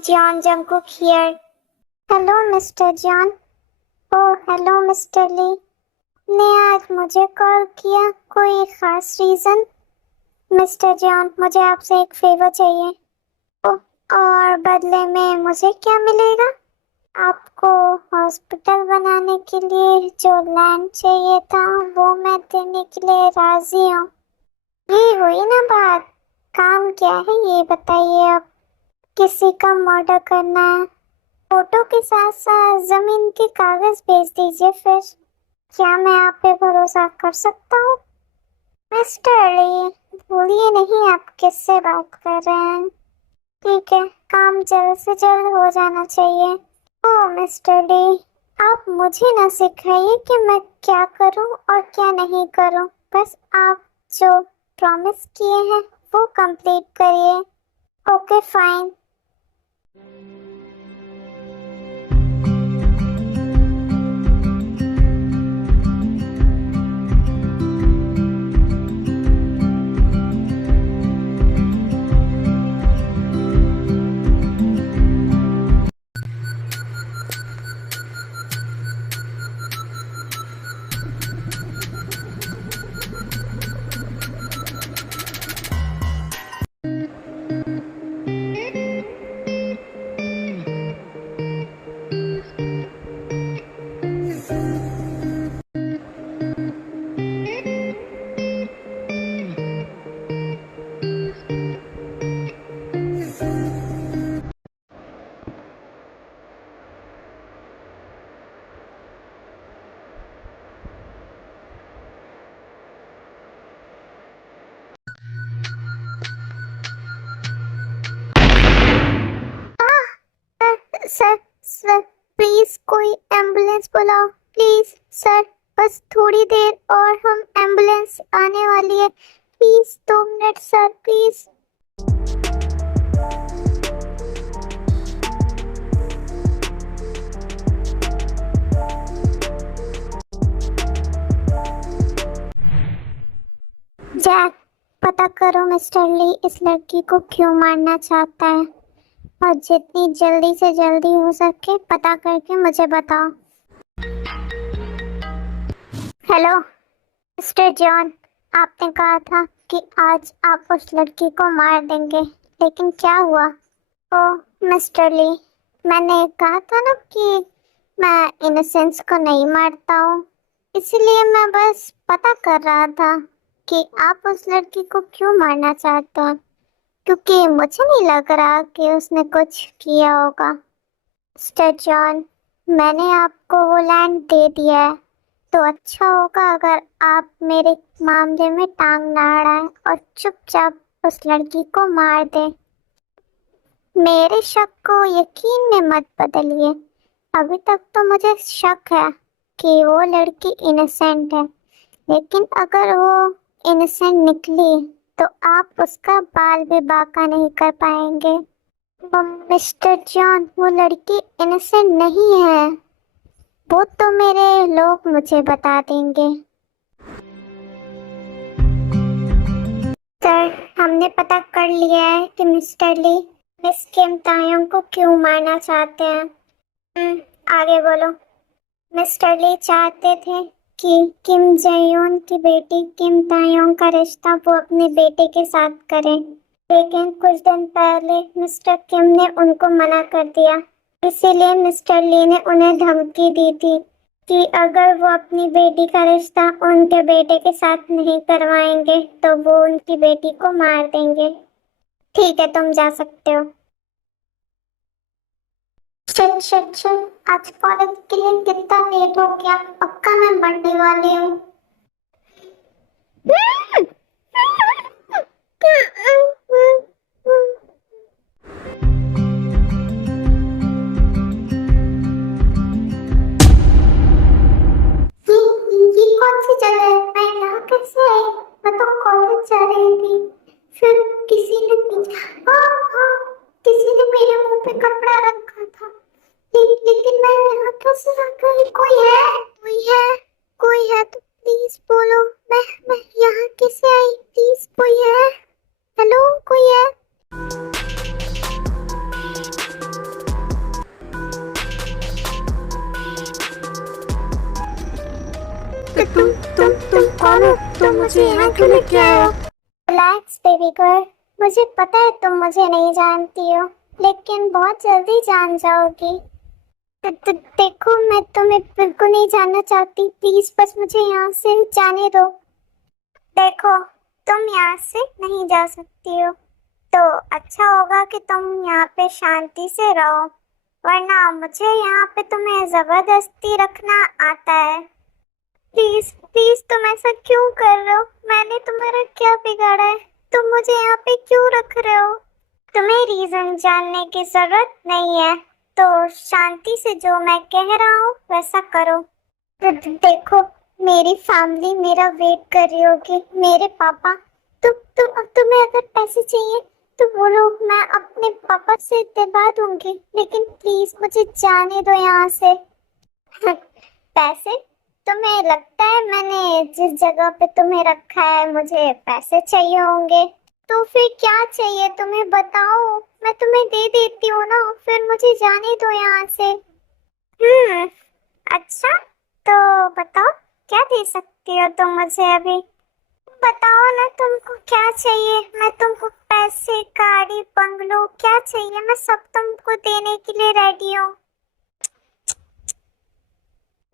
John Jungkook here. Hello mister John. Oh hello mister Lee. ने आज मुझे call किया, कोई खास रीजन? मिस्टर जॉन, मुझे आपसे एक फेवर चाहिए। ओह, और बदले में मुझे क्या मिलेगा? आपको हॉस्पिटल बनाने के लिए जो लैंड चाहिए था वो मैं देने के लिए राजी हूँ। ये हुई ना बात। काम क्या है ये बताइए। अब किसी का मर्डर करना है? फोटो के साथ साथ जमीन के कागज भेज दीजिए फिर। क्या मैं आप पे भरोसा कर सकता हूँ? मिस्टर ली, भूलिए नहीं आप किससे बात कर रहे हैं। ठीक है, काम जल्द से जल्द हो जाना चाहिए। ओह मिस्टर ली, आप मुझे ना सिखाइए कि मैं क्या करूं और क्या नहीं करूं। बस आप जो प्रॉमिस किए हैं वो कंप्लीट करिए। Okay fine. Sir sir please कोई एम्बुलेंस बुलाओ प्लीज सर। बस थोड़ी देर और हम एम्बुलेंस आने वाली है। Please 2 minute sir please. Jack, पता करो मिस्टर ली इस लड़की को क्यों मारना चाहता है, और जितनी जल्दी से जल्दी हो सके पता करके मुझे बताओ। हेलो मिस्टर जॉन, आपने कहा था कि आज आप उस लड़की को मार देंगे, लेकिन क्या हुआ? ओ मिस्टर ली, मैंने कहा था ना कि मैं इनोसेंस को नहीं मारता हूँ, इसलिए मैं बस पता कर रहा था कि आप उस लड़की को क्यों मारना चाहते हैं, क्योंकि मुझे नहीं लग रहा कि उसने कुछ किया होगा। मिस्टर जॉन, मैंने आपको वो लैंड दे दिया है, तो अच्छा होगा अगर आप मेरे मामले में टांग ना अड़ाएं और चुपचाप उस लड़की को मार दें। मेरे शक को यकीन में मत बदलिए। अभी तक तो मुझे शक है कि वो लड़की इनोसेंट है, लेकिन अगर वो इनोसेंट निकली तो आप उसका बाल भी बांका नहीं कर पाएंगे। मिस्टर जॉन, वो लड़की इनोसेंट नहीं है, वो तो मेरे लोग मुझे बता देंगे। सर, हमने पता कर लिया है कि मिस्टर ली मिस किम तायोंग को क्यों मारना चाहते हैं। आगे बोलो। मिस्टर ली चाहते थे कि किम जयोन की बेटी किम तायोंग का रिश्ता वो अपने बेटे के साथ करें, लेकिन कुछ दिन पहले मिस्टर किम ने उनको मना कर दिया। इसीलिए मिस्टर ली ने उन्हें धमकी दी थी कि अगर वो अपनी बेटी का रिश्ता उनके बेटे के साथ नहीं करवाएंगे तो वो उनकी बेटी को मार देंगे। ठीक है, तुम जा सकते हो। शिट शिट शिट, आज कॉलेज के लिए कितना लेट हो गया, पक्का मैं बढ़ने वाली हूँ। ये कौन सी जगह है? मैं यहाँ कैसे आई? मैं तो कॉलेज जा रही थी, फिर किसी ने हाँ, किसी ने मेरे मुंह पे कपड़ा रखा था, लेकिन मैं यहाँ कैसे आ गई? कोई है? कोई है? कोई है तो प्लीज बोलो। मैं यहाँ कैसे आई? प्लीज कोई है? हेलो, कोई है? तुम कौन हो? तुम मुझे यहाँ क्यों लेके आए हो? रिलैक्स बेबी गर्ल, मुझे पता है तुम मुझे नहीं जानती हो, लेकिन बहुत जल्दी जान जाओगी। देखो, मैं तुम्हें बिल्कुल नहीं जानना चाहती, प्लीज बस मुझे यहाँ से जाने दो। देखो, तुम यहाँ से नहीं जा सकती हो, तो अच्छा होगा कि तुम यहाँ पे शांति से रहो, वरना मुझे यहाँ पे तुम्हें जबरदस्ती रखना आता है। प्लीज प्लीज, तुम ऐसा क्यों कर रहे हो? मैंने तुम्हारा क्या बिगाड़ा है? तुम मुझे यहाँ पे क्यों रख रहे हो? तुम्हें रीजन जानने की जरूरत नहीं है, तो शांति से जो मैं कह रहा हूँ वैसा करो। देखो, मेरी फैमिली मेरा वेट कर रही होगी, मेरे पापा। तुम्हें अगर पैसे चाहिए तो बोलो, मैं अपने पापा से दिलवा दूंगी, लेकिन प्लीज मुझे जाने दो यहाँ से। पैसे? तुम्हें लगता है मैंने जिस जगह पे तुम्हें रखा है मुझे पैसे चाहिए होंगे? तो फिर क्या चाहिए तुम्हें, बताओ, मैं तुम्हें दे देती हूँ ना, फिर मुझे जाने दो यहाँ से। अच्छा, तो बताओ क्या दे सकती हो तुम मुझे अभी? बताओ ना, तुमको क्या चाहिए? मैं तुमको पैसे, गाड़ी, बंगलो, क्या चाहिए मैं सब तुमको देने के लिए रेडी हूँ।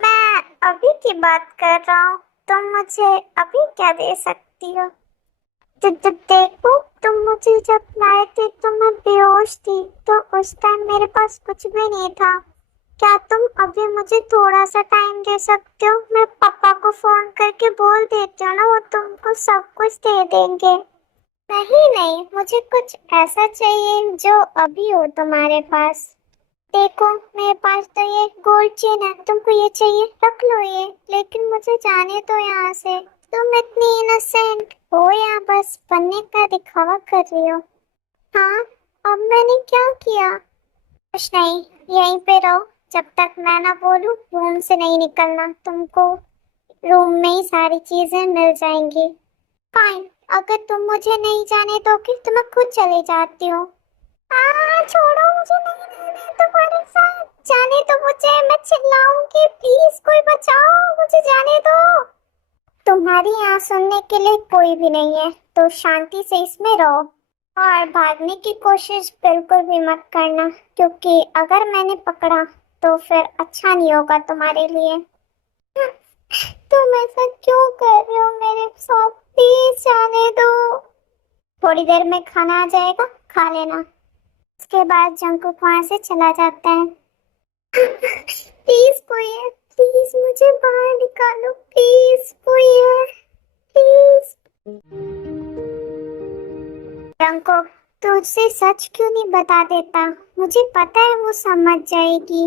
मैं अभी की बात कर रहा हूँ, तुम मुझे अभी क्या दे सकती हो? देखो, तुम मुझे जब लाए थे तो मैं बेहोश थी, तो उस टाइम मेरे पास कुछ भी नहीं था। क्या तुम अभी मुझे थोड़ा सा टाइम दे सकते हो? मैं पापा को फोन करके बोल देती हूँ ना, वो तुमको सब कुछ दे देंगे। नहीं नहीं, मुझे कुछ ऐसा चाहिए जो अभी हो तुम्हारे पास। देखो, मेरे पास तो ये गोल्ड चेन है, तुमको ये चाहिए रख लो ये, लेकिन मुझे जाने दो यहाँ से। तुम इतनी इनोसेंट हो या बस बनने का दिखावा कर रही हो? हाँ, अब मैंने क्या किया? कुछ नहीं, यहीं पे रहो, जब तक मैं ना बोलूं रूम से नहीं निकलना। तुमको रूम में ही सारी चीजें मिल जाएंगी। फाइन, अगर तुम मुझे नहीं जाने दोगे तो मैं खुद चली जाती हूँ। छोड़ो, मुझे नहीं रहना है तुम्हारे साथ, जाने दो मुझे, मैं चिल्लाऊंगी, प्लीज कोई बचाओ, मुझे जाने दो। तुम्हारी यहाँ सुनने के लिए कोई भी नहीं है, तो शांति से इसमें रहो और भागने की कोशिश बिल्कुल भी मत करना, क्योंकि अगर मैंने पकड़ा तो फिर अच्छा नहीं होगा तुम्हारे लिए। तुम ऐसा क्यों कर रहे हो मेरे साथ? प्लीज जाने दो। थोड़ी देर में खाना आ जाएगा, खा लेना। उसके बाद जंकुक वहां से चला जाता है। प्लीज कोई है, प्लीज मुझे बाहर निकालो, प्लीज कोई है, प्लीज। जंकुक, तुझसे सच क्यों नहीं बता देता? मुझे पता है वो समझ जाएगी।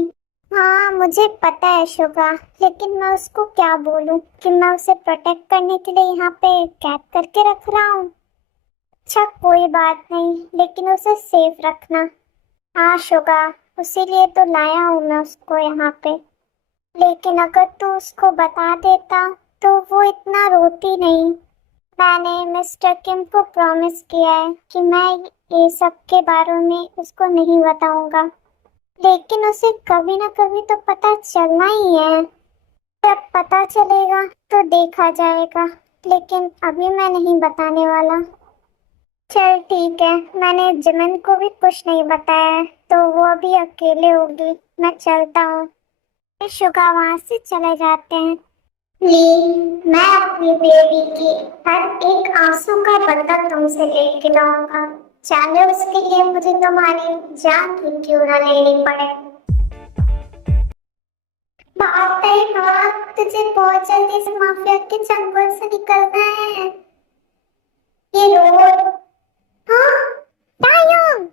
हाँ, मुझे पता है शुगा, लेकिन मैं उसको क्या बोलूं कि मैं उसे प्रोटेक्ट करने के लिए यहाँ पे कैद करके रख रहा हूँ। अच्छा कोई बात नहीं, लेकिन उसे सेफ रखना। हाँ शुगा, उसीलिए तो लाया हूँ मैं उसको यहाँ पे। लेकिन अगर तू उसको बता देता तो वो इतना रोती नहीं। मैंने मिस्टर किम को प्रॉमिस किया है कि मैं ये सब के बारे में उसको नहीं बताऊंगा, लेकिन उसे कभी ना कभी तो पता चलना ही है। जब पता चलेगा तो देखा जाएगा, लेकिन अभी मैं नहीं बताने वाला। चल ठीक है, मैंने जिमिन को भी कुछ नहीं बताया है, तो वो अभी अकेले होगी, मैं चलता हूँ। शुगा वहां से चले जाते हैं। ली, मैं अपनी बेबी की हर एक आंसू का बदला तुमसे लेके लाऊंगा, चाहे उसके लिए मुझे तुम्हारी जान ही क्यों ना लेनी पड़े। बात है बात, तुझे बहुत जल्दी से माफिया के चंगुल से निकलना है। ये रोड। हाँ, टायोंग!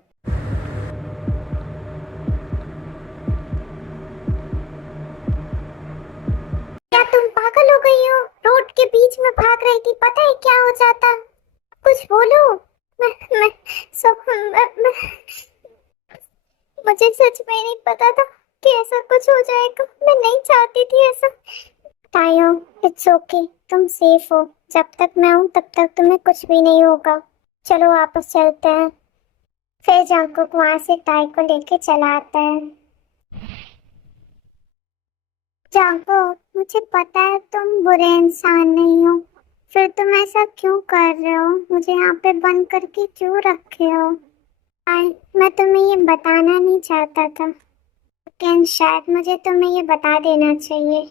क्या तुम पागल हो गई हो? रोड के बीच में भाग रही थी, पता है क्या हो जाता? कुछ बोलो। मैं सब मैं, मुझे सच में नहीं पता था कि ऐसा कुछ हो जाएगा, मैं नहीं चाहती थी ऐसा। टायोंग, इट्स ओके, तुम सेफ हो, जब तक मैं हूँ तब तक तुम्हें कुछ भी नहीं होगा। चलो वापस चलते हैं। फिर जंकुक वहां से टाई को लेके चला आता है। जंकुक, मुझे पता है तुम बुरे इंसान नहीं हो, फिर तुम ऐसा क्यों कर रहे हो? मुझे यहाँ पे बंद करके क्यों रखे हो? आई मैं तुम्हें ये बताना नहीं चाहता था, लेकिन शायद मुझे तुम्हें ये बता देना चाहिए।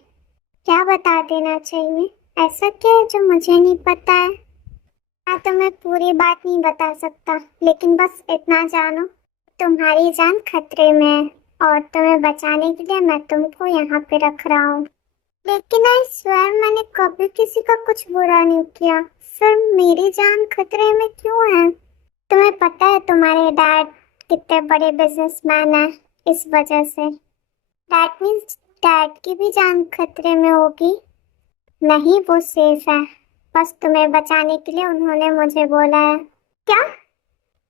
क्या बता देना चाहिए? ऐसा क्या है जो मुझे नहीं पता है? मैं तुम्हें पूरी बात नहीं बता सकता, लेकिन बस इतना जानो, तुम्हारी जान खतरे में है और तुम्हें बचाने के लिए मैं तुमको यहाँ पे रख रहा हूँ। लेकिन आई स्वेयर मैंने कभी किसी का कुछ बुरा नहीं किया, फिर मेरी जान खतरे में क्यों है? तुम्हें पता है तुम्हारे डैड कितने बड़े बिजनेसमैन हैं, इस वजह से डैड मीन्स डैड की भी जान खतरे में होगी। नहीं, वो सेफ है, बस तुम्हें बचाने के लिए उन्होंने मुझे बोला है। क्या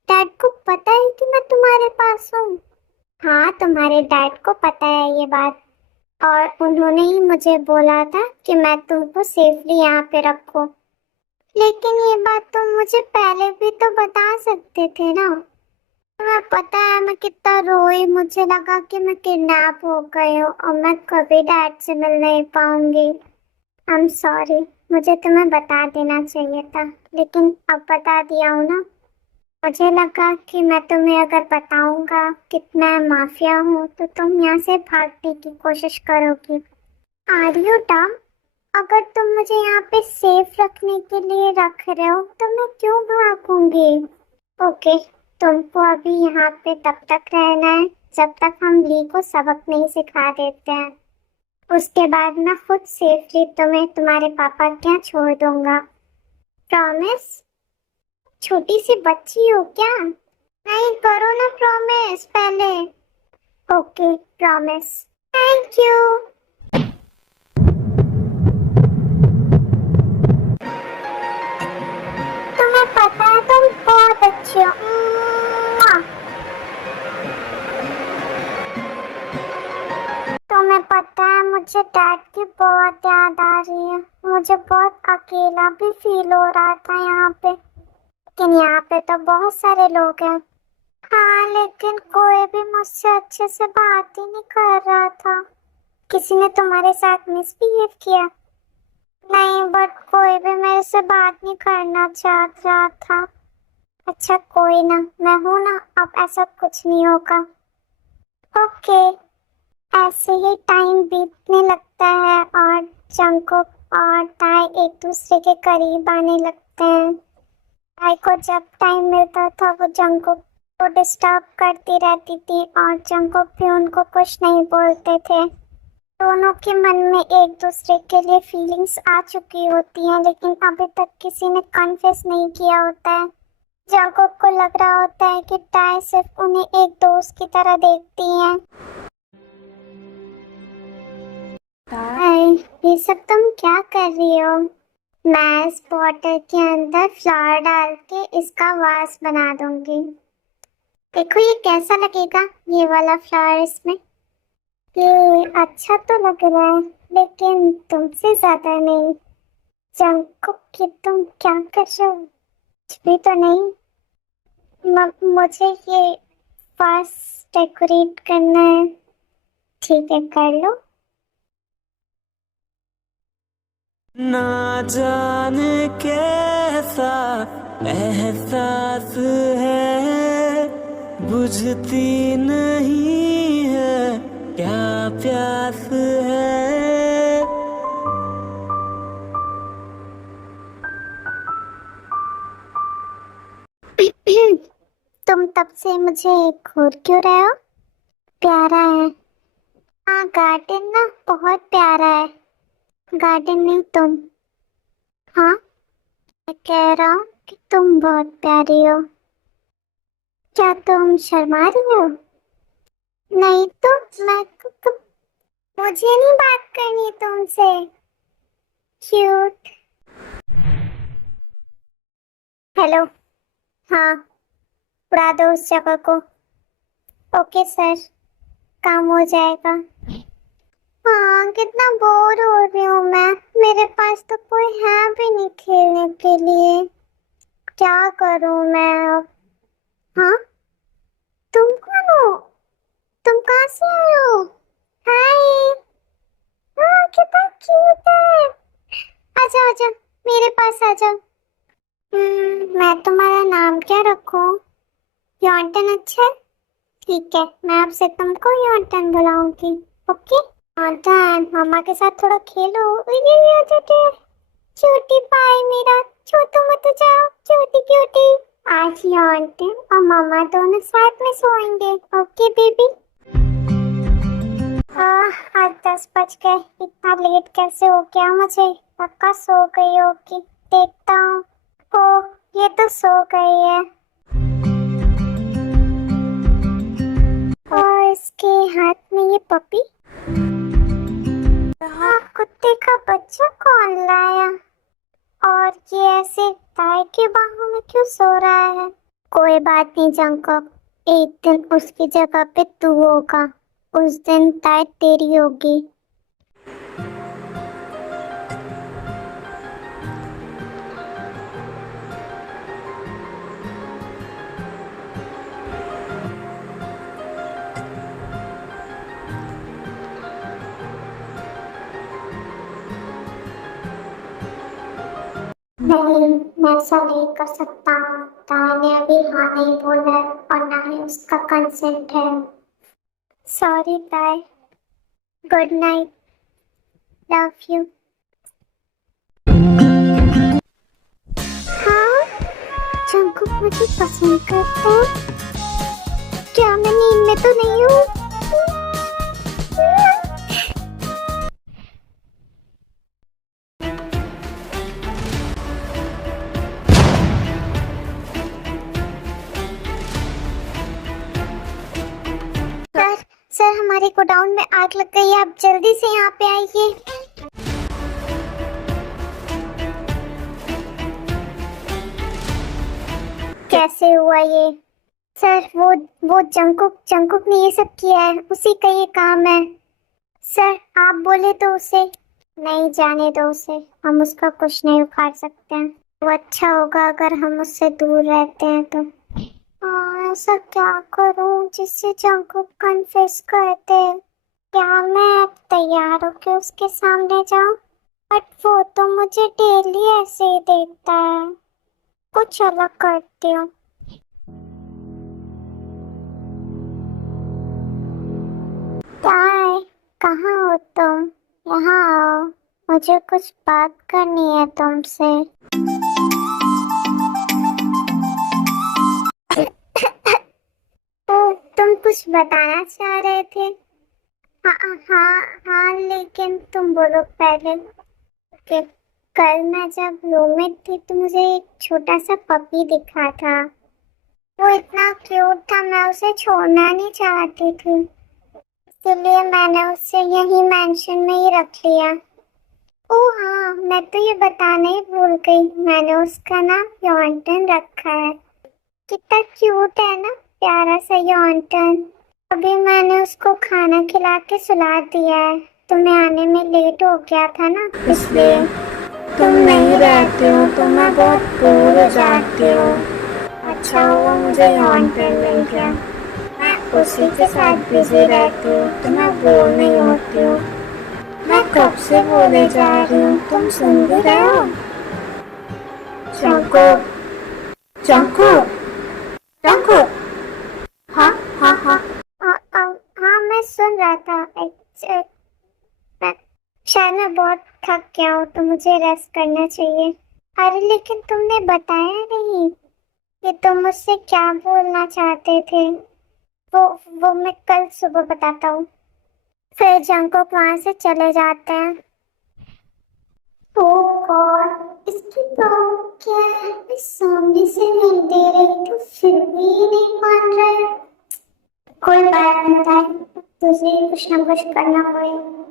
डैड को पता है कि मैं तुम्हारे पास हूँ? हाँ, तुम्हारे डैड को पता है ये बात, और उन्होंने ही मुझे बोला था कि मैं तुमको सेफली यहाँ पे रखूं। लेकिन ये बात तुम मुझे पहले भी तो बता सकते थे ना। तुम्हें पता है मैं कितना रोई, मुझे लगा कि मैं किडनैप हो गई हूँ और मैं कभी डैड से मिल नहीं पाऊंगी। आई एम सॉरी, मुझे तुम्हें बता देना चाहिए था, लेकिन अब बता दिया हूँ ना। मुझे लगा कि मैं तुम्हें अगर बताऊंगा कि मैं माफिया हूँ तो तुम यहाँ से भागने की कोशिश करोगी। आर यू डम? अगर तुम मुझे यहाँ पे सेफ रखने के लिए रख रहे हो तो मैं क्यों भागूंगी? ओके, तुमको अभी यहाँ पे तब तक रहना है जब तक हम ली को सबक नहीं सिखा देते हैं। उसके बाद मैं खुद सेफली तुम्हें तुम्हारे पापा के यहाँ छोड़ दूंगा। प्रॉमिस? छोटी सी बच्ची हो क्या? नहीं, करो ना प्रॉमिस पहले। Okay, promise. Thank you. तुम्हें पता है तुम बहुत अच्छे हो। मुआ। तुम्हें पता है मुझे डैड की बहुत याद आ रही है। मुझे बहुत अकेला भी फील हो रहा था यहाँ पे, लेकिन यहाँ पे तो बहुत सारे लोग हैं। हाँ, लेकिन कोई भी मुझसे अच्छे से बात ही नहीं कर रहा था। किसी ने तुम्हारे साथ मिसबिहेव किया? नहीं, बट कोई भी मेरे से बात नहीं करना चाह रहा था। अच्छा कोई ना, मैं हूं ना, अब ऐसा कुछ नहीं होगा। ओके, ऐसे ही टाइम बीतने लगता है और जंगकुक और ताई एक दूसरे के करीब आने लगते हैं। ताई को जब टाइम मिलता था वो जंगकुक को डिस्टर्ब करती रहती थी और जंगकुक भी उनको कुछ नहीं बोलते थे। दोनों के मन में एक दूसरे के लिए फीलिंग्स आ चुकी होती हैं, लेकिन अभी तक किसी ने कन्फेस नहीं किया होता है। जंगकुक को लग रहा होता है कि ताई सिर्फ उन्हें एक दोस्त की तरह देखती है। हाय, ये सब तुम क्या कर रही हो? मैं इस बॉटल के अंदर फ्लावर डाल के इसका वास बना दूंगी। देखो ये कैसा लगेगा, ये वाला फ्लावर इसमें। ये अच्छा तो लग रहा है, लेकिन तुमसे ज्यादा नहीं। जंगकुक कि तुम क्या कर रहे हो? कुछ भी तो नहीं। मुझे ये वास डेकोरेट करना है। ठीक है, कर लो। ना जाने कैसा एहसास है, बुझती नहीं है क्या प्यास है। तुम तब से मुझे घूर क्यों रहे हो? प्यारा है। हाँ, गार्डन ना बहुत प्यारा है। गार्डन नहीं, तुम। हाँ, मैं कह रहा हूँ कि तुम बहुत प्यारी हो। क्या तुम शर्मा रही हो? नहीं तो मुझे नहीं बात करनी तुमसे। क्यूट। हेलो। हाँ, उड़ा दो उस जगह को। ओके सर, काम हो जाएगा। हाँ, कितना बोर हो रही हूँ मैं। मेरे पास तो कोई है भी नहीं खेलने के लिए। क्या करूँ मैं अब? हाँ, तुम कौन हो? तुम कहाँ से आए हो? हाय। हाँ, कितना आजा, मेरे पास आजा। मैं तुम्हारा नाम क्या रखूं? यॉन्टन अच्छा है? ठीक है, मैं आपसे तुमको यॉन्टन बुलाऊंगी। ओके यॉन्टन, मामा के साथ थोड़ा खेलो। ये छोटी पाई मेरा, छोटू मत जाओ, छोटी क्यूटी। आज यॉन्टन और मामा दोनों साथ में सोएंगे। Okay baby. आज 10 बज गए, इतना लेट कैसे हो गया मुझे? पक्का सो गई होगी, देखता हूँ। ओ, ये तो सो गई है। और इसके हाथ में ये पपी। कुत्ते का बच्चा कौन लाया? और ये ऐसे ताई के बाहों में क्यों सो रहा है? कोई बात नहीं जंकॉक, एक दिन उसकी जगह पे तू होगा। उस दिन ताई तेरी होगी। नहीं, मैं ऐसा नहीं कर सकता। ताई ने अभी हाँ नहीं बोला है और ना ही उसका कंसेंट है। सॉरी ताई, गुड नाइट, लव यू। हाँ, जंकुक मुझे पसंद करता है। क्या मैं नींद में तो नहीं हूँ? सर, हमारे गोडाउन में आग लग गई है, आप जल्दी से यहाँ पे आइए। कैसे हुआ ये? सर, वो जंकुक ने ये सब किया है, उसी का ये काम है। सर, आप बोले तो उसे नहीं जाने दो, उसे हम उसका कुछ नहीं उखाड़ सकते हैं। वो अच्छा होगा अगर हम उससे दूर रहते हैं तो। ऐसा क्या करूं जिससे जंकुक कन्फेस कर दे? क्या मैं तैयार होके उसके सामने जाऊं? बट वो तो मुझे डेली ऐसे ही देखता है। कुछ अलग करती हूँ। ताई, कहाँ हो तुम? यहाँ आओ, मुझे कुछ बात करनी है तुमसे। तुम कुछ बताना चाह रहे थे? हाँ हाँ हाँ, लेकिन तुम बोलो पहले कि कल मैं जब रूम में थी तो मुझे एक छोटा सा पपी दिखा था। वो इतना क्यूट था, मैं उसे छोड़ना नहीं चाहती थी, इसलिए मैंने उसे यही मेंशन में ही रख लिया। ओह हाँ, मैं तो ये बताना ही भूल गई, मैंने उसका नाम यॉन्टन रखा है। कितना क्यूट है ना, प्यारा सा यॉन्टन। अभी मैंने उसको खाना खिला के सुला दिया है। तुम्हें आने में लेट हो गया था ना, इसलिए तुम नहीं रहती हो तो मैं बहुत बोर हो जाती हूँ। अच्छा हुआ मुझे यॉन्टन मिल गया, मैं उसी के साथ बिजी रहती हूँ तो मैं बोर नहीं होती हूँ। मैं कब से बोले जा रही हूँ, तुम सुन भी रहे हो? Jungkook, Jungkook, Jungkook. हाँ हाँ हाँ हाँ, मैं सुन रहा था। शायद मैं बहुत थक गया हूँ तो मुझे रेस्ट करना चाहिए। अरे लेकिन तुमने बताया नहीं कि तुम मुझसे क्या बोलना चाहते थे। वो मैं कल सुबह बताता हूँ। फिर जंकुक वहां से चले जाते हैं। ओह गॉड, इसकी प्रॉब्लम क्या है? मैं सामने से नहीं दे रही तो फिर भी नहीं मान रहे। कोई बात नहीं था, तुझे कुछ ना कुछ करना पड़ेगा।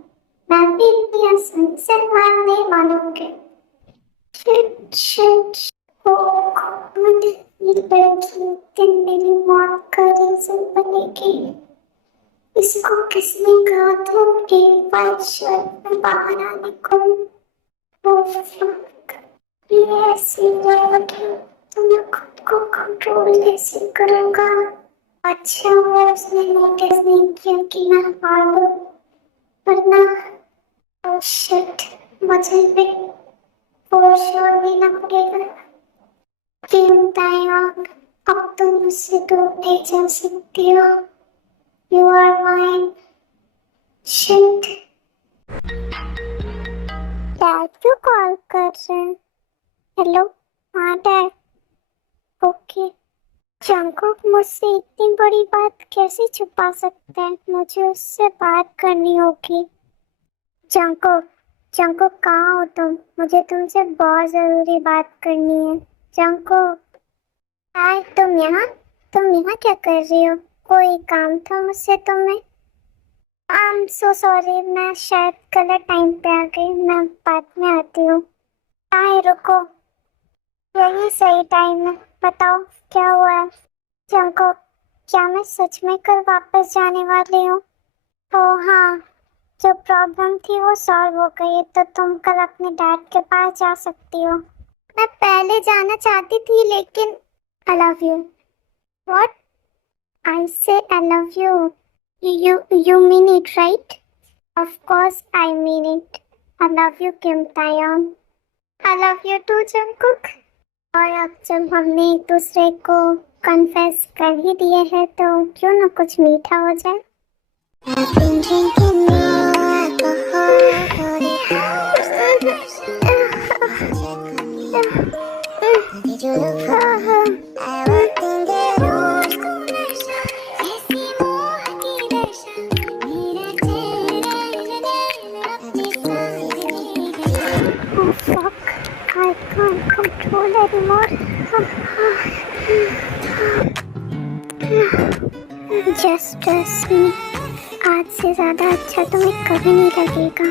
मैं भी इतनी आसानी से हार नहीं मानूंगी। शिट शिट, ओ गॉड, ये लड़की दिन मेरी मौत का रीजन बनेगी। इसको किसने कहा था एक बार शर्ट में बाहर आने को? ओह फक, ये ऐसी लड़की तो मैं खुद को कंट्रोल कैसे करूंगा? अच्छा हुआ उसने नोटिस नहीं किया कि मैं हार हूँ, वरना ओह शिट, मुझे भी वो श्योर देना पड़ेगा। किम तायंग, अब तुम मुझसे दूर नहीं जा सकती हो। You are mine. Shit. Dad क्यों कॉल कर रहे हैं? हेलो। हाँ डैड। ओके। जंकुक मुझसे इतनी बड़ी बात कैसे छुपा सकता है? मुझे उससे बात करनी होगी। जंकुक, जंकुक कहाँ हो तुम? मुझे तुमसे बहुत जरूरी बात करनी है। जंकुक। हाय, तुम यहाँ क्या कर रही हो? कोई काम था मुझसे तुम्हें? आई एम सो सॉरी, मैं शायद गलत टाइम पे आ गई। मैं बाद में आती हूँ। हाय रुको, यही सही टाइम है। बताओ क्या हुआ है? जंको, क्या मैं सच में कल वापस जाने वाली हूँ? ओह हाँ, जो प्रॉब्लम थी वो सॉल्व हो गई है, तो तुम कल अपने डैड के पास जा सकती हो। मैं पहले जाना चाहती थी लेकिन आई लव यू। व्हाट? आई से I love you. You mean it, right? Of course I mean it. I love you, Kim Taeyong. I love you too, Jungkook. और अब जब हमने एक दूसरे को कन्फेस कर ही दिए हैं तो क्यों ना कुछ मीठा हो जाए। I've been drinking more alcohol. Did you look for her? I walked in the room. ऐसी मोह की दर्शन मेरा चेहरा अपनी सांसें। Oh fuck, I can't control anymore. Just trust me. आज से ज्यादा अच्छा तुम्हें कभी नहीं लगेगा।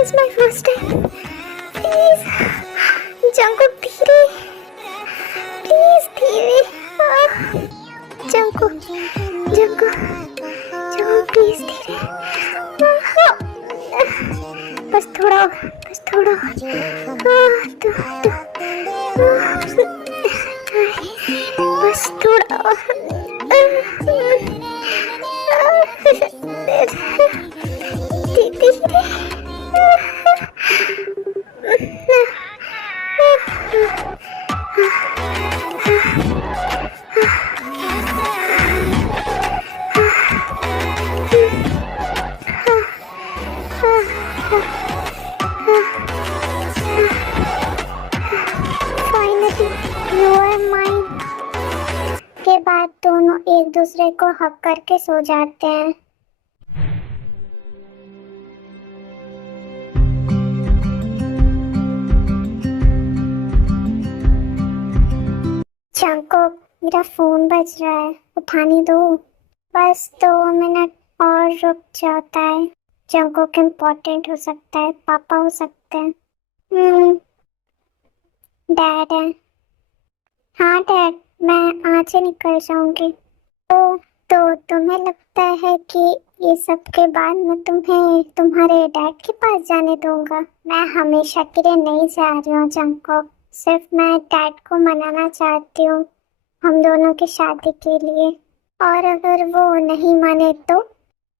It's my first time. Please, Jungkook, धीरे. Please, धीरे. Jungkook, please, धीरे. बस थोड़ा, बस थोड़ा. बस थोड़ा. Finally, you are mine. के बाद दोनों एक दूसरे को हक करके सो जाते हैं। जंकुक, मेरा फोन बज रहा है, उठाने दो। बस 2 मिनट और रुक जाता है। जंकुक इम्पोर्टेंट हो सकता है, पापा हो सकते हैं। डैड है। हाँ डैड, मैं आज ही निकल जाऊंगी। तो तो तुम्हें लगता है कि ये सब के बाद मैं तुम्हें तुम्हारे डैड के पास जाने दूंगा? मैं हमेशा के लिए नहीं जा रही हूँ जंगकुक। सिर्फ मैं डैड को मनाना चाहती हूँ हम दोनों की शादी के लिए। और अगर वो नहीं माने तो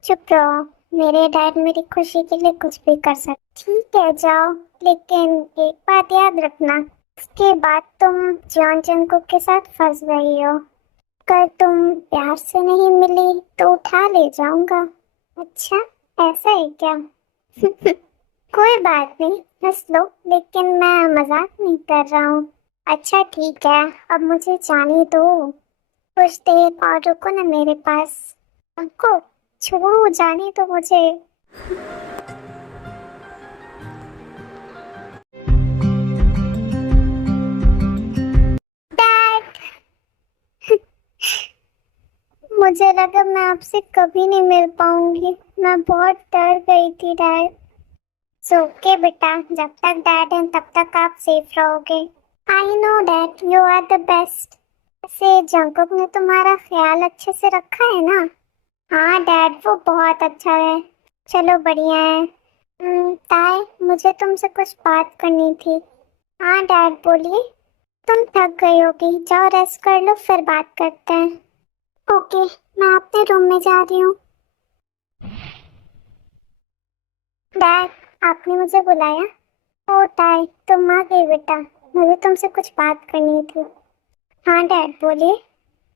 चुप रहो, मेरे डैड मेरी खुशी के लिए कुछ भी कर सकते। ठीक है जाओ, लेकिन एक बात याद रखना, इसके बाद तुम जॉन जंगकुक के साथ फंस गई हो। अगर तुम प्यार से नहीं मिली तो उठा ले जाऊंगा। अच्छा, ऐसा है क्या? कोई बात नहीं, हंस लो, लेकिन मैं मजाक नहीं कर रहा हूँ। अच्छा ठीक है, अब मुझे जाने दो। कुछ देर और रुको ना मेरे पास। को छोड़ो, जाने दो मुझे। डैड, मुझे लगा मैं आपसे कभी नहीं मिल पाऊंगी। मैं बहुत डर गई थी डैड। ओके बेटा, जब तक डैड है तब तक आप सेफ रहोगे। I know dad, you are the best. वैसे जंगकुक ने तुम्हारा ख्याल अच्छे से रखा है ना? हाँ डैड, वो बहुत अच्छा है। चलो बढ़िया है। ताई, मुझे तुमसे कुछ बात करनी थी। हाँ डैड बोलिए। तुम थक गई होगी, जाओ रेस्ट कर लो, फिर बात करते हैं। ओके, मैं अपने रूम में जा रही हूँ। डैड, आपने मुझे बुलाया? ओ ताई, तुम आ गई बेटा, मुझे तुमसे कुछ बात करनी थी। हाँ डैड बोलिए।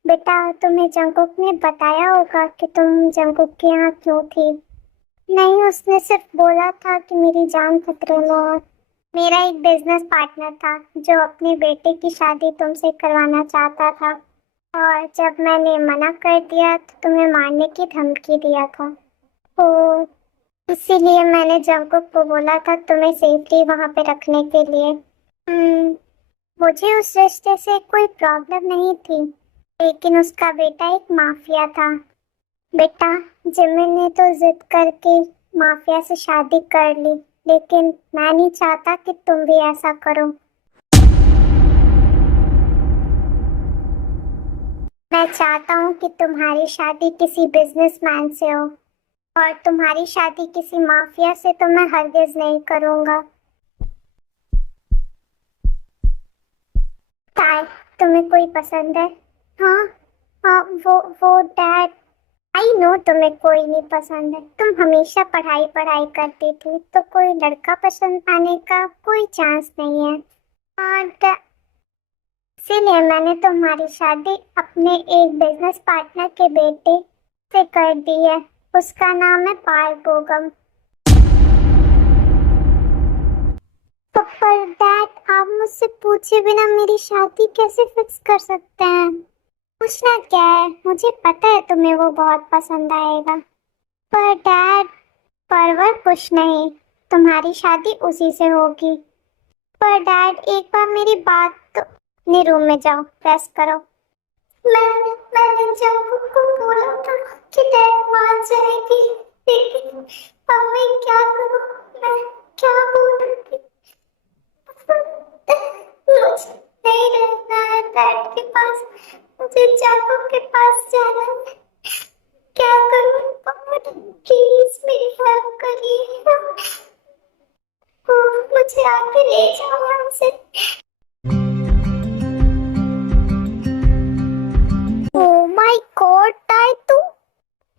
बेटा, तुम्हें जंगकुक ने बताया होगा कि तुम जंगकुक के यहाँ क्यों थी? नहीं, उसने सिर्फ बोला था कि मेरी जान खतरे में है। मेरा एक बिजनेस पार्टनर था जो अपने बेटे की शादी तुमसे करवाना चाहता था, और जब मैंने मना कर दिया तो तुम्हें मारने की धमकी दिया था। तो इसीलिए मैंने जंगकुक को बोला था तुम्हें सेफली वहाँ पे रखने के लिए। मुझे उस रिश्ते से कोई प्रॉब्लम नहीं थी, लेकिन उसका बेटा एक माफिया था। बेटा, जिमिन ने तो जिद करके माफिया से शादी कर ली, लेकिन मैं नहीं चाहता कि तुम भी ऐसा करो। मैं चाहता हूँ कि तुम्हारी शादी किसी बिजनेसमैन से हो, और तुम्हारी शादी किसी माफिया से तो मैं हरगिज नहीं करूँगा। ताई, तुम्हें कोई पसंद है? हाँ हाँ, वो डैड। आई नो तुम्हें कोई नहीं पसंद है, तुम हमेशा पढ़ाई पढ़ाई करती थी, तो कोई लड़का पसंद आने का कोई चांस नहीं है। और इसीलिए मैंने तुम्हारी शादी अपने एक बिजनेस पार्टनर के बेटे से कर दी है। उसका नाम है पाल बोगम। पर डैड, आप मुझसे पूछे बिना मेरी शादी कैसे फिक्स कर सकते हैं? पूछना क्या है, मुझे पता है तुम्हें वो बहुत पसंद आएगा। पर डैड, परवर कुछ नहीं, तुम्हारी शादी उसी से होगी। पर डैड, एक बार मेरी बात तो। अपने रूम में जाओ, रेस्ट करो। मैंने जंगकुक को बोला था कि डैड मान जाएगी, लेकिन अब मैं क्या करूं? मैं क्या बोलूंगी? मुझे नहीं रहना है डैड के पास, मुझे जंगकुक के पास जाना है। क्या करूं? प्लीज मेरी हेल्प करिए। मुझे आके ले जाओ यहाँ से। ओह माय गॉड ताई, तू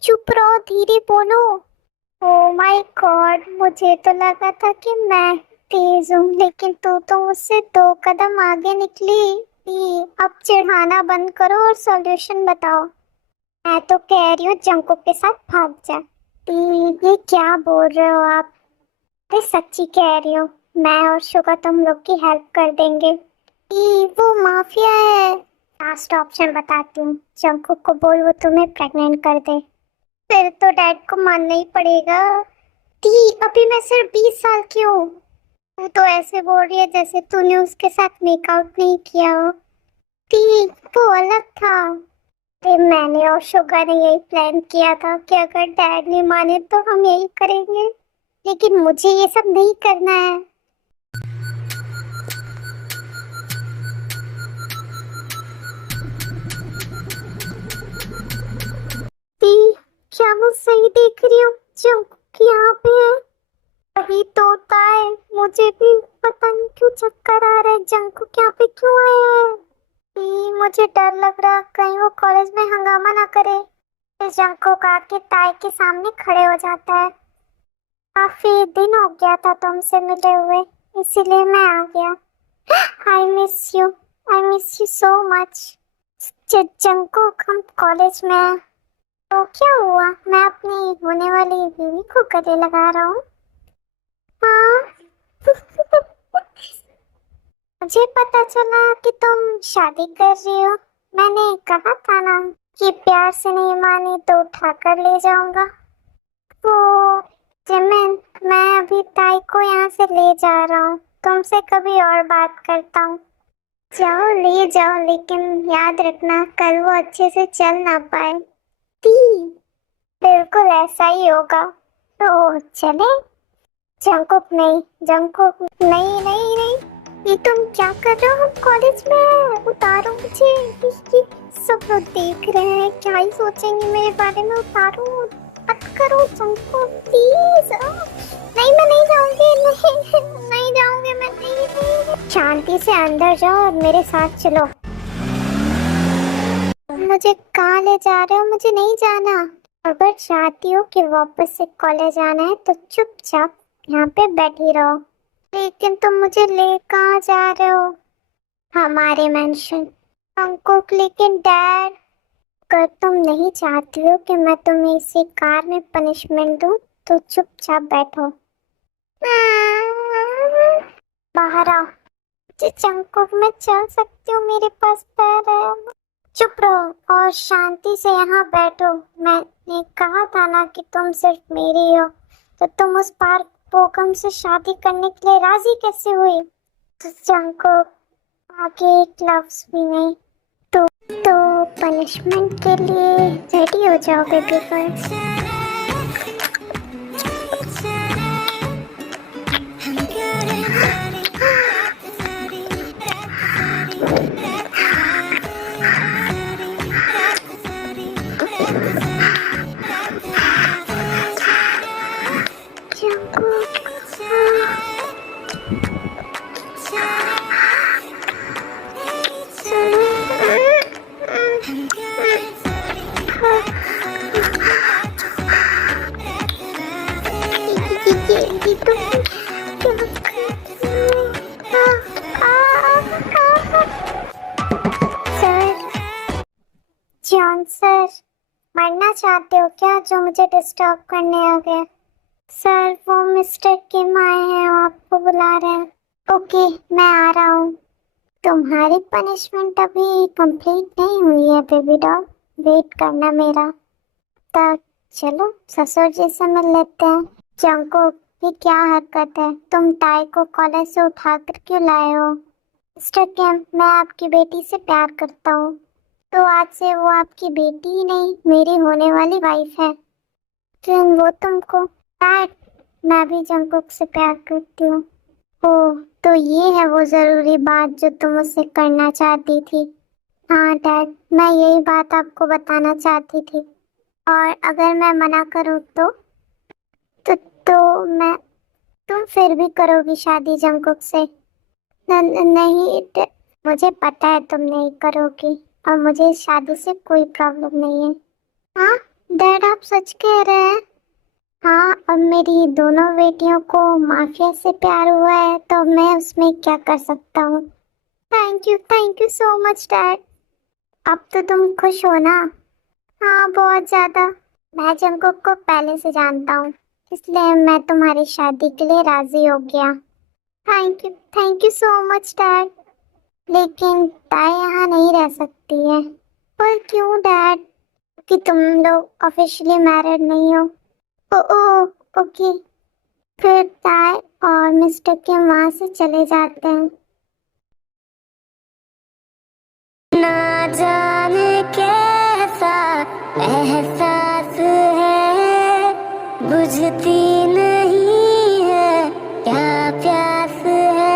चुप रहो, धीरे बोलो। ओह माय गॉड, मुझे तो लगा था कि मैं तेज हूँ, लेकिन तू तो मुझसे 2 कदम आगे निकली। अब चिढ़ाना बंद करो और सॉल्यूशन बताओ। मैं तो कह रही हूँ जंगकुक के साथ भाग जा। ये क्या बोल रहे हो आप? अरे सच्ची कह रही हूँ, मैं और शुगा तुम लोग की हेल्प कर देंगे। वो माफिया है। लास्ट ऑप्शन बताती हूँ, जंगकुक को बोल वो तुम्हें प्रेग्नेंट कर दे, फिर तो डैड को मानना ही पड़ेगा। अभी मैं सिर्फ 20 साल की हूँ। तू तो ऐसे बोल रही है जैसे तूने उसके साथ मेकआउट नहीं किया हो। वो अलग था। मैंने और शुगर ने यही प्लान किया था कि अगर डैड नहीं माने तो हम यही करेंगे, लेकिन मुझे ये सब नहीं करना है। मुझे भी पता नहीं क्यों चक्कर आ रहा है। जंकुक यहाँ पे क्यों आया है? मुझे डर लग रहा कहीं वो कॉलेज में हंगामा ना करे। इस जंकुक आके ताई के सामने खड़े हो जाता है। काफी दिन हो गया था तुमसे मिले हुए, इसीलिए मैं आ गया। I miss you, I miss you so much. Jungkook, हम कॉलेज में हैं। तो क्या हुआ? मैं अपनी होने वाली बीवी को गले लगा रहा हूँ। हाँ। मुझे पता चला कि तुम शादी कर रही हो। मैंने कहा था ना कि प्यार से नहीं मानी तो उठाकर ले जाऊंगा। तो जिमिन, मैं अभी ताई को यहाँ से ले जा रहा हूँ। तुमसे कभी और बात करता हूँ। जाओ, ले जाओ, लेकिन याद रखना कल वो अच्छे से चल ना पाए। बिल्कुल ऐसा ही होगा। तो चले? जंकुक नहीं, जंकुक नहीं, नहीं नहीं, ये तुम क्या कर रहे हो? हम कॉलेज में हैं, उतारो मुझे। ये सब लोग देख रहे हैं, क्या ही सोचेंगे मेरे बारे में। उतारो, मत करो जंकुक प्लीज। नहीं, मैं नहीं जाऊंगी, नहीं नहीं जाऊंगी मैं, नहीं। शांति से अंदर जाओ और मेरे साथ चलो। मुझे कहाँ ले जा रहे हो? मुझे नहीं जाना। अगर चाहती हो कि वापस से कॉलेज आना है तो चुपचाप यहाँ पे बैठी रहो। लेकिन तुम मुझे ले कहाँ जा रहे हो? हमारे मेंशन। अंकुक, लेकिन डैड, अगर तुम नहीं चाहती हो कि मैं तुम्हें इसी कार में पनिशमेंट दूं तो चुपचाप बैठो। बाहर आओ। अंकुक, मैं चल सकती हूँ, मेरे पास पैर है। चुप रहो और शांति से यहाँ बैठो। मैंने कहा था ना कि तुम सिर्फ मेरी हो। तो तुम उस पार्क पोकम से शादी करने के लिए राजी कैसे हुई? तो जंकुक, आगे एक लफ्ज भी नहीं। तो पनिशमेंट के लिए रेडी हो जाओ बेबी गर्ल। जॉन सर, मरना चाहते हो क्या जो मुझे डिस्टर्ब करने आ गए? सर, वो मिस्टर किम आए हैं, आपको बुला रहे हैं। ओके, मैं आ रहा हूँ। तुम्हारी पनिशमेंट अभी कंप्लीट नहीं हुई है बेबी डॉग, वेट करना मेरा। तब चलो ससुर जी से मिल लेते हैं। जंकुक, ये क्या हरकत है? तुम टाई को कॉलेज से उठा कर क्यों लाए हो? मिस्टर किम, मैं आपकी बेटी से प्यार करता हूँ। तो आज से वो आपकी बेटी ही नहीं, मेरी होने वाली वाइफ है। फिर वो तुमको? डैड, मैं भी जंकुक से प्यार करती हूँ। ओह, तो ये है वो जरूरी बात जो तुम मुझसे करना चाहती थी। हाँ डैड, मैं यही बात आपको बताना चाहती थी। और अगर मैं मना करूँ तो मैं, तुम फिर भी करोगी शादी जंकुक से? नहीं, मुझे पता है तुम नहीं करोगी और मुझे इस शादी से कोई प्रॉब्लम नहीं है। हाँ डैड, आप सच कह रहे हैं? हाँ, अब मेरी दोनों बेटियों को माफिया से प्यार हुआ है तो मैं उसमें क्या कर सकता हूँ। Thank you so much dad. अब तो तुम खुश हो ना? हाँ, बहुत ज्यादा। मैं जंकुक को पहले से जानता हूँ, इसलिए मैं तुम्हारी शादी के लिए राजी हो गया। Thank you so much dad. लेकिन ताई यहाँ नहीं रह सकती है। पर क्यों डैड? कि तुम लोग ऑफिशियली मैरिड नहीं हो। ओके, फिर ताई और मिस्टर के वहाँ से चले जाते हैं। ना जाने कैसा एहसास है, बुझती नहीं है क्या प्यास है।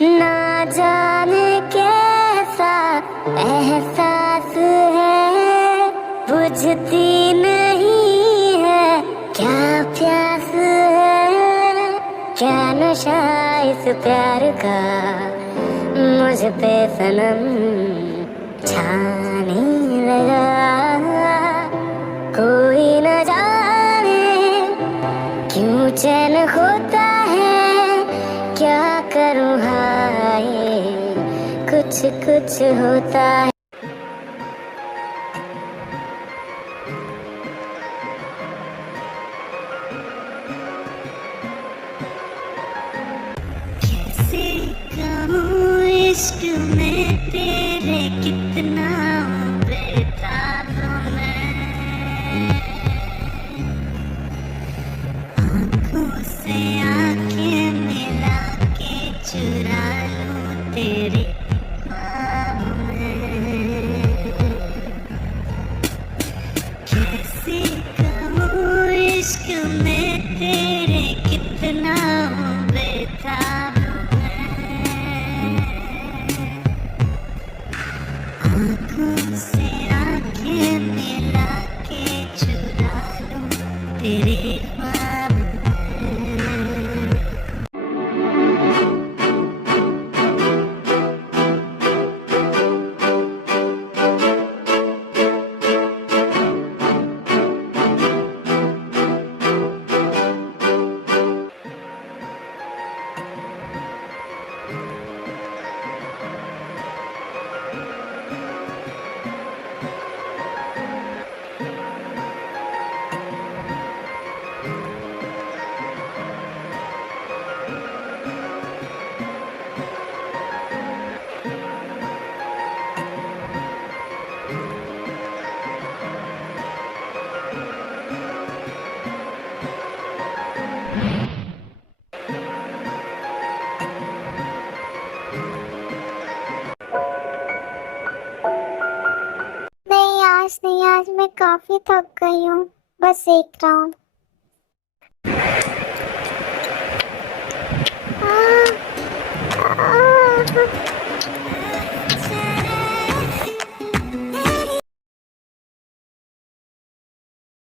ना जाने कैसा एहसास है, बुझती नशा इस प्यार का मुझ पे सनम छाने लगा। कोई न जाने क्यों चैन होता है, क्या करूँ हाय कुछ कुछ होता है। कैसे कहूँ इश्क में तेरे कितना बेताब हूँ मैं। आँखों से आँखें मिला के चुरा लूँ तेरे ख्वाब में। कैसे कहूँ इश्क में तेरे कितना बेताब हूँ मैं। आँखों से आँखें मिला के चुरा लूँ तेरे ख्वाब में। नहीं, आज मैं काफी थक गई हूँ। बस एक राउंड। आ, आ, आ,